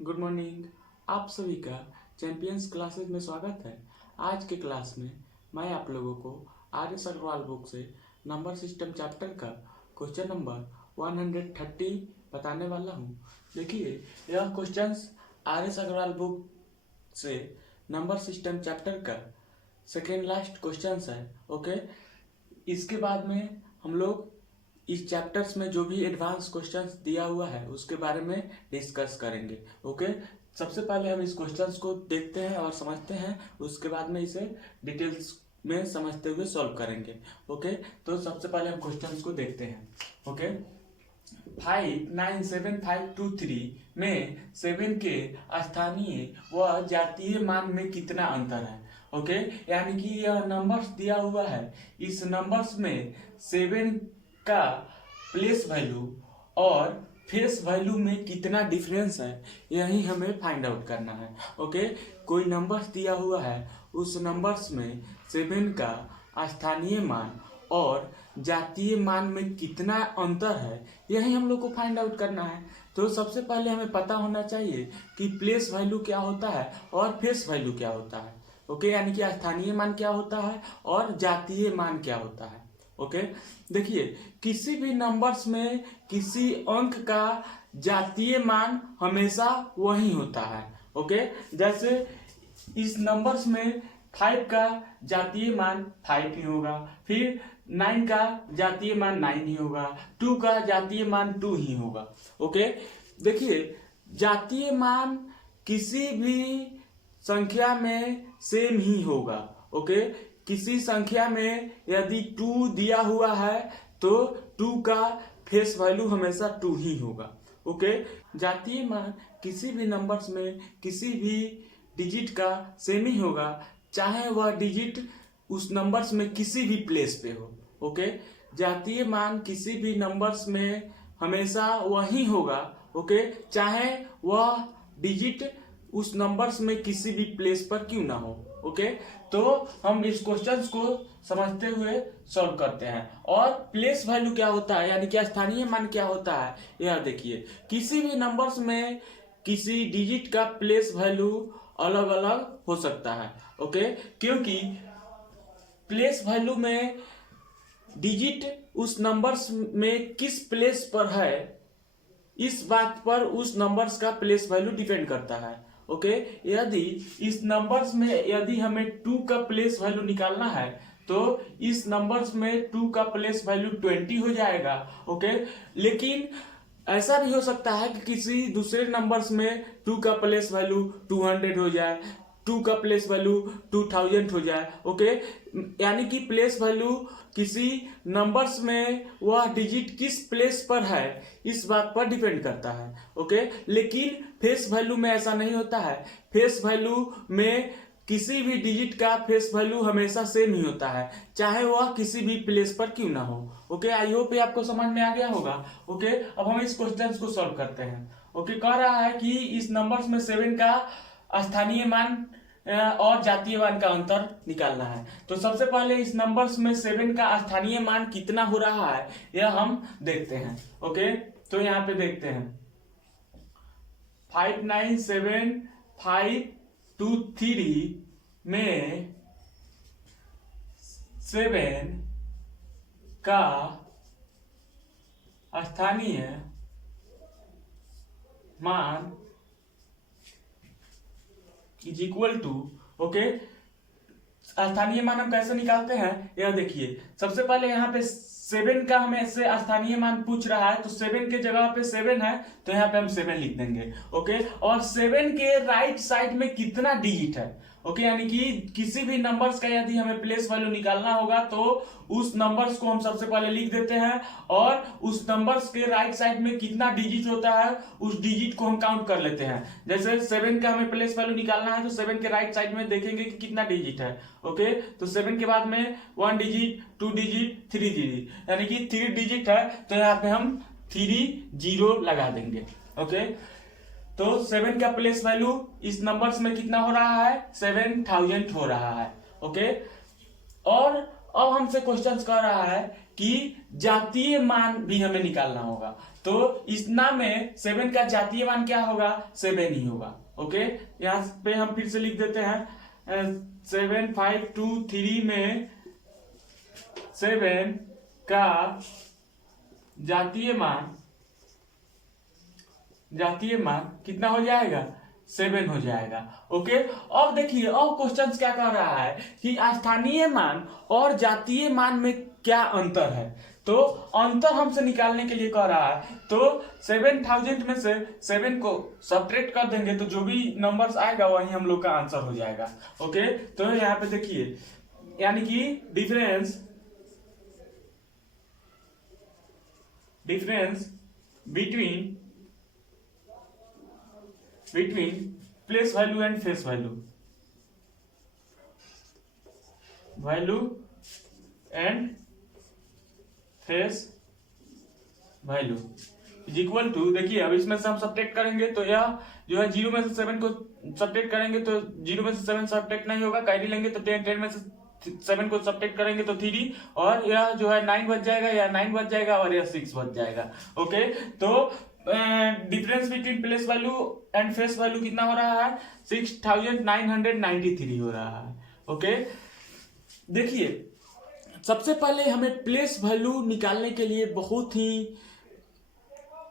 Good morning. आप सभी का चैंपियंस क्लासेस में स्वागत है। आज के क्लास में मैं आप लोगों को आर एस अग्रवाल बुक से नंबर सिस्टम चैप्टर का क्वेश्चन नंबर 130 बताने वाला हूं। देखिए, यह questions R S Agarwal book से नंबर सिस्टम चैप्टर का सेकेंड लास्ट क्वेश्चंस है। ओके, इसके बाद में हम लोग इस चैप्टर्स में जो भी एडवांस क्वेश्चंस दिया हुआ है उसके बारे में डिस्कस करेंगे। ओके, सबसे पहले हम इस क्वेश्चंस को देखते हैं और समझते हैं, उसके बाद में इसे डिटेल्स में समझते हुए सॉल्व करेंगे। ओके, तो सबसे पहले हम क्वेश्चंस को देखते हैं। ओके, 597523 में 7 के स्थानीय व जातीय मान में कितना अंतर है। ओके, यानी कि यह नंबर्स दिया हुआ है, इस नंबर्स में 7 का प्लेस वैल्यू और फेस वैल्यू में कितना डिफरेंस है, यही हमें फाइंड आउट करना है। ओके, कोई नंबर्स दिया हुआ है, उस नंबर्स में 7 का स्थानीय मान और जातीय मान में कितना अंतर है, यही हम लोग को फाइंड आउट करना है। तो सबसे पहले हमें पता होना चाहिए कि प्लेस वैल्यू क्या होता है और फेस वैल्यू क्या होता है। ओके, यानी कि स्थानीय मान क्या होता है और जातीय मान क्या होता है। ओके, देखिए, किसी भी नंबर्स में किसी अंक का जातीय मान हमेशा वही होता है। ओके, जैसे इस नंबर्स में 5 का जातीय मान 5 ही होगा, फिर 9 का जातीय मान 9 ही होगा, 2 का जातीय मान 2 ही होगा। ओके, देखिए, जातीय मान किसी भी संख्या में सेम ही होगा। ओके, किसी संख्या में यदि 2 दिया हुआ है तो 2 का फेस वैल्यू हमेशा 2 ही होगा। ओके, जातीय मान किसी भी नंबर्स में किसी भी डिजिट का सेम ही होगा, चाहे वह डिजिट उस नंबर्स में किसी भी प्लेस पे हो। ओके, जातीय मान किसी भी नंबर्स में हमेशा वही होगा। ओके, चाहे वह डिजिट उस नंबर्स में किसी भी प्लेस पर क्यों ना हो। ओके, तो हम इस क्वेश्चंस को समझते हुए सॉल्व करते हैं। और प्लेस वैल्यू क्या होता है, यानी कि स्थानीय मान क्या होता है, यह देखिए, किसी भी नंबर्स में किसी डिजिट का प्लेस वैल्यू अलग अलग हो सकता है। ओके, क्योंकि प्लेस वैल्यू में डिजिट उस नंबर्स में किस प्लेस पर है, इस बात पर उस नंबर्स का प्लेस वैल्यू डिपेंड करता है। ओके, यदि इस नंबर्स में यदि हमें 2 का प्लेस वैल्यू निकालना है तो इस नंबर्स में 2 का प्लेस वैल्यू 20 हो जाएगा। ओके, लेकिन ऐसा भी हो सकता है कि किसी दूसरे नंबर्स में 2 का प्लेस वैल्यू 200 हो जाए, 2 का प्लेस वैल्यू 2000 हो जाए। ओके, यानी कि प्लेस वैल्यू किसी नंबर्स में वह डिजिट किस प्लेस पर है इस बात पर डिपेंड करता है। ओके, लेकिन फेस वैल्यू में ऐसा नहीं होता है। फेस वैल्यू में किसी भी डिजिट का फेस वैल्यू हमेशा सेम ही होता है, चाहे वह किसी भी प्लेस पर क्यों ना हो। ओके, आई होप ये आपको समझ में आ गया होगा। ओके, अब हम इस क्वेश्चन को सॉल्व करते हैं। ओके, कह रहा है कि इस नंबर्स में 7 का स्थानीय मान और जातीय मान का अंतर निकालना है। तो सबसे पहले इस नंबर्स में 7 का स्थानीय मान कितना हो रहा है यह हम देखते हैं। ओके, तो यहाँ पे देखते हैं 597523 में 7 का स्थानीय मान इज इक्वल टू। ओके, स्थानीय मान हम कैसे निकालते हैं यह देखिए। सबसे पहले यहाँ पे 7 का हमें से स्थानीय मान पूछ रहा है, तो 7 के जगह पे 7 है तो यहाँ पे हम 7 लिख देंगे। ओके, और 7 के राइट साइड में कितना डिजिट है। ओके, यानी कि किसी भी नंबर्स का यदि हमें प्लेस वैल्यू निकालना होगा तो उस नंबर्स को हम सबसे पहले लिख देते हैं और उस नंबर्स के राइट साइड में कितना डिजिट होता है उस डिजिट को हम काउंट कर लेते हैं। जैसे 7 का हमें प्लेस वैल्यू निकालना है तो 7 के राइट साइड में देखेंगे कि कितना डिजिट है। ओके, तो 7 के बाद में 1 डिजिट, 2 डिजिट, 3 डिजिट, यानी कि 3 डिजिट है तो यहाँ पे हम 30 लगा देंगे। ओके, तो 7 का प्लेस वैल्यू इस नंबर्स में कितना हो रहा है, 7000 हो रहा है। ओके, और अब हमसे क्वेश्चन कर रहा है कि जातीय मान भी हमें निकालना होगा। तो इतना में 7 का जातीय मान क्या होगा, 7 ही होगा। ओके, यहाँ पे हम फिर से लिख देते हैं 7 5 2 3 में 7 का जातीय मान कितना हो जाएगा, 7 हो जाएगा। ओके, अब देखिए अब क्वेश्चन क्या कह रहा है कि स्थानीय मान और जातीय मान में क्या अंतर है। तो अंतर हमसे निकालने के लिए कह रहा है, तो 7000 में से 7 को सब्ट्रैक्ट कर देंगे तो जो भी नंबर्स आएगा वही हम लोग का आंसर हो जाएगा। ओके, तो यहाँ पे देखिए यानी कि difference between place value and face value and face value is equal to, देखिए अब इसमें से हम सब्ट्रैक्ट करेंगे तो यह जो है 0 में से 7 को सब्ट्रैक्ट करेंगे तो 0 में से 7 सब्ट्रैक्ट नहीं होगा, कैरी लेंगे तो 10 में से 7 को सब्ट्रैक्ट करेंगे तो 3, और यह जो है 9 बच जाएगा, या 9 बच जाएगा और यह 6 बच जाएगा। ओके, तो difference between place value and face value कितना हो रहा है, 6993 हो रहा है। ओके, देखिए सबसे पहले हमें प्लेस वैल्यू निकालने के लिए बहुत ही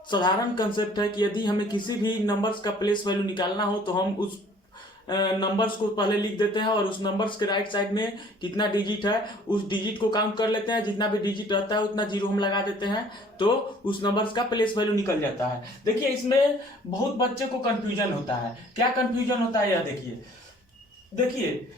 साधारण कंसेप्ट है कि यदि हमें किसी भी नंबर्स का प्लेस वैल्यू निकालना हो तो हम उस नंबर्स को पहले लिख देते हैं और उस नंबर्स के राइट साइड में कितना डिजिट है उस डिजिट को काउंट कर लेते हैं, जितना भी डिजिट रहता है उतना 0 हम लगा देते हैं, तो उस नंबर्स का प्लेस वैल्यू निकल जाता है। देखिए इसमें बहुत बच्चे को कंफ्यूजन होता है। क्या कंफ्यूजन होता है, यह देखिए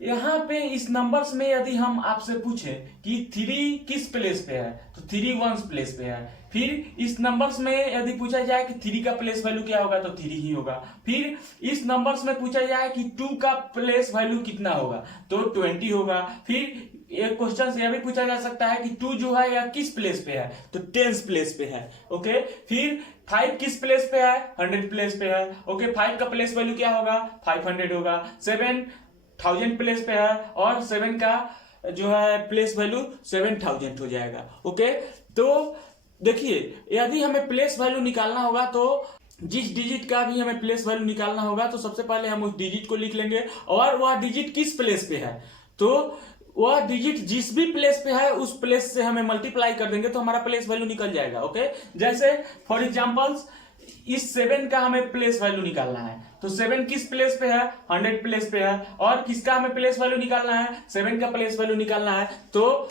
यहाँ पे इस नंबर्स में यदि हम आपसे पूछे कि 3 किस प्लेस पे है तो 3 वंस प्लेस पे है। फिर इस नंबर्स में यदि पूछा जाए कि 3 का प्लेस वैल्यू क्या होगा तो 3 ही होगा। फिर इस नंबर्स में पूछा जाए कि 2 का प्लेस वैल्यू कितना होगा तो 20 होगा। फिर एक क्वेश्चन यह भी पूछा जा सकता है कि 2 जो है यह किस प्लेस पे है तो 10 प्लेस पे है। ओके, फिर 5 किस प्लेस पे है, 100 प्लेस पे है। ओके, 5 का प्लेस वैल्यू क्या होगा, 500 होगा। 7000 प्लेस पे है और 7 का जो है प्लेस वैल्यू 7000 हो जाएगा। ओके, तो देखिए यदि हमें प्लेस वैल्यू निकालना होगा तो जिस डिजिट का भी हमें प्लेस वैल्यू निकालना होगा तो सबसे पहले हम उस डिजिट को लिख लेंगे और वह डिजिट किस प्लेस पे है तो वह डिजिट जिस भी प्लेस पे है उस प्लेस से हमें मल्टीप्लाई कर देंगे तो हमारा प्लेस वैल्यू निकल जाएगा। ओके, जैसे फॉर एग्जांपल्स इस 7 का हमें प्लेस वैल्यू निकालना है तो 7 किस प्लेस पे है, 100 प्लेस पे है। और किसका हमें प्लेस वैल्यू निकालना है, 7 का प्लेस वैल्यू निकालना है तो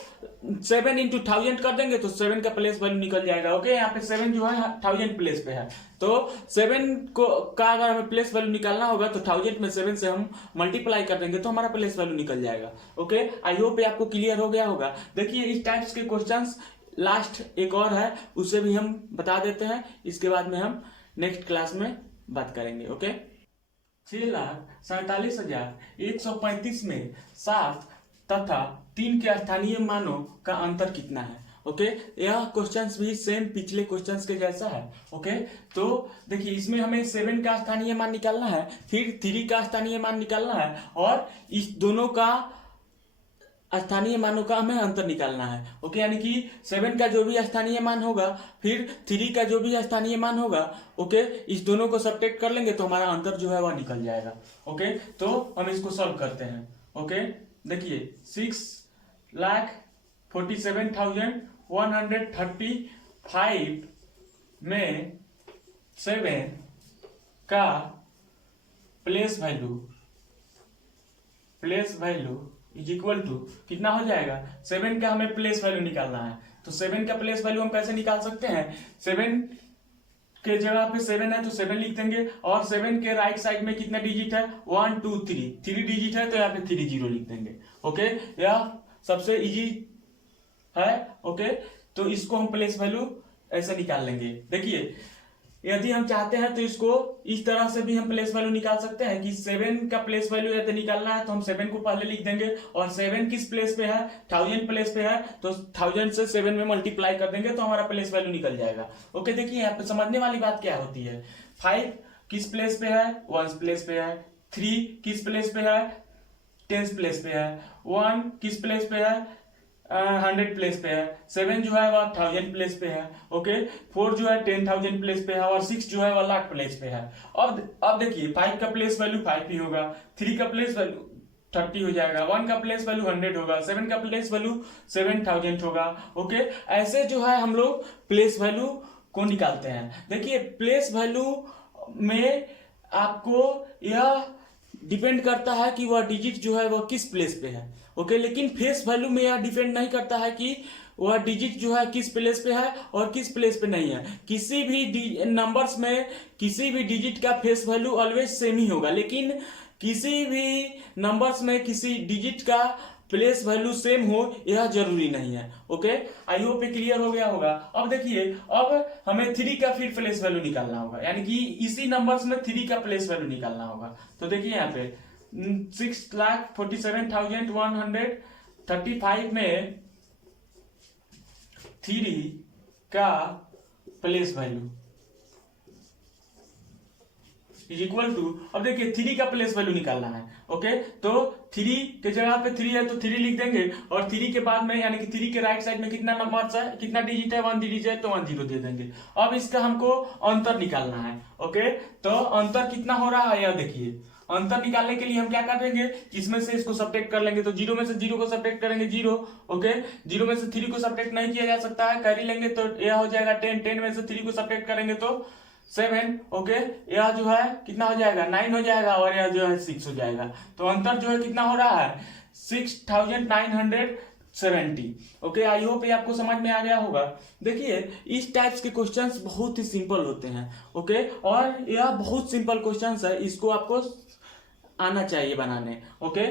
7 into 1000 कर देंगे तो 7 का प्लेस वैल्यू निकल जाएगा। ओके, यहाँ पे 7 जो है 1000 प्लेस पे है तो 7 को का अगर हमें प्लेस वैल्यू निकालना होगा तो 1000 में 7 से हम मल्टीप्लाई कर देंगे तो हमारा प्लेस वैल्यू निकल जाएगा। ओके, आई होप आपको क्लियर हो गया होगा। देखिए इस टाइप्स के क्वेश्चंस लास्ट एक और है उसे भी हम बता देते हैं, इसके बाद में हम नेक्स्ट क्लास में बात करेंगे। ओके, 6,47,135 में 7 तथा 3 के स्थानीय मानों का अंतर कितना है। ओके, यह क्वेश्चंस भी सेम पिछले क्वेश्चंस के जैसा है। ओके, तो देखिए इसमें हमें 7 का स्थानीय मान निकालना है, फिर 3 का स्थानीय मान निकालना है और इस दोनों का स्थानीय मानों का हमें अंतर निकालना है। ओके, यानी कि 7 का जो भी स्थानीय मान होगा फिर 3 का जो भी स्थानीय मान होगा, ओके, इस दोनों को सब्ट्रैक्ट कर लेंगे तो हमारा अंतर जो है वह निकल जाएगा। ओके, तो हम इसको सॉल्व करते हैं। ओके, देखिए 6,47,135 में 7 का place value is equal to कितना हो जाएगा, 7 का हमें प्लेस वैल्यू निकालना है तो 7 का प्लेस वैल्यू हम कैसे निकाल सकते हैं, 7 के जगह पे 7 है तो 7 लिख देंगे और 7 के राइट साइड में कितना डिजिट है, 1 2 3 डिजिट है तो यहाँ पे 3 0 लिख देंगे। ओके, यह सबसे इजी है। ओके, तो इसको हम प्लेस वैल्यू ऐसे निकाल लेंगे। देखिए यदि हम चाहते हैं तो इसको इस तरह से भी हम प्लेस वैल्यू निकाल सकते हैं कि 7 का प्लेस वैल्यू यदि निकालना है तो हम 7 को पहले लिख देंगे और 7 किस प्लेस पे है, 1000 प्लेस पे है तो 1000 से 7 में मल्टीप्लाई कर देंगे तो हमारा प्लेस वैल्यू निकल जाएगा। ओके, देखिए यहाँ पे समझने वाली बात क्या होती है, 5 किस प्लेस पे है, 1 प्लेस पे है। 3 किस प्लेस पे है, 10 प्लेस पे है। 1 किस प्लेस पे है, 100 प्लेस पे है, 7 जो है वह 1000 प्लेस पे है, ओके, 4 जो है 10,000 प्लेस पे है और 6 जो है वह लाख प्लेस पे है। अब देखिए 5 का प्लेस वैल्यू 5 ही होगा, 3 का प्लेस वैल्यू 30 हो जाएगा, 1 का प्लेस वैल्यू 100 होगा, 7 का प्लेस वैल्यू 7000 होगा, ओके। ऐसे जो है हम लोग प्लेस वैल्यू को निकालते हैं। देखिए प्लेस वैल्यू में आपको यह डिपेंड करता है कि वह डिजिट जो है वह किस प्लेस पे है, ओके। लेकिन फेस वैल्यू में यह डिपेंड नहीं करता है कि वह डिजिट जो है किस प्लेस पे है और किस प्लेस पे नहीं है। किसी भी नंबर्स में किसी भी डिजिट का फेस वैल्यू ऑलवेज सेम ही होगा, लेकिन किसी भी नंबर्स में किसी डिजिट का प्लेस वैल्यू सेम हो यह जरूरी नहीं है, ओके। आई होप ये क्लियर हो गया होगा। अब देखिए अब हमें 3 का फिर प्लेस वैल्यू निकालना होगा, यानी कि इसी नंबर्स में 3 का प्लेस वैल्यू निकालना होगा। तो देखिए यहाँ पे 6,47,135 में 3 का place value is equal to, अब देखिए 3 का प्लेस वैल्यू निकालना है, ओके। तो 3 के जगह पे 3 है तो 3 लिख देंगे और 3 के बाद में यानी कि 3 के राइट साइड में कितना नंबर है, कितना डिजिट है, 1 डिजिट है तो 1 0 दे देंगे। अब इसका हमको अंतर निकालना है, ओके। तो अंतर कितना हो रहा है यह देखिए। अंतर निकालने के लिए हम क्या कर देंगे, इसमें से इसको सब्ट्रैक्ट कर लेंगे, तो 0 में से 0 को सब्ट्रैक्ट करेंगे 0, ओके। 0 में से 3 को सब्ट्रैक्ट नहीं किया जा सकता है, कैरी लेंगे तो यह हो जाएगा 10, 10 में से 3 को सब्ट्रैक्ट करेंगे तो 7, ओके। यह जो है कितना हो जाएगा 9 हो जाएगा और यह जो है 6 हो जाएगा। तो अंतर जो है कितना हो रहा है 6970, ओके। आई होप ये आपको समझ में आ गया होगा। देखिए इस टाइप्स के क्वेश्चंस बहुत ही सिंपल होते हैं, ओके। और यह बहुत सिंपल क्वेश्चंस है, इसको आपको आना चाहिए बनाने, ओके।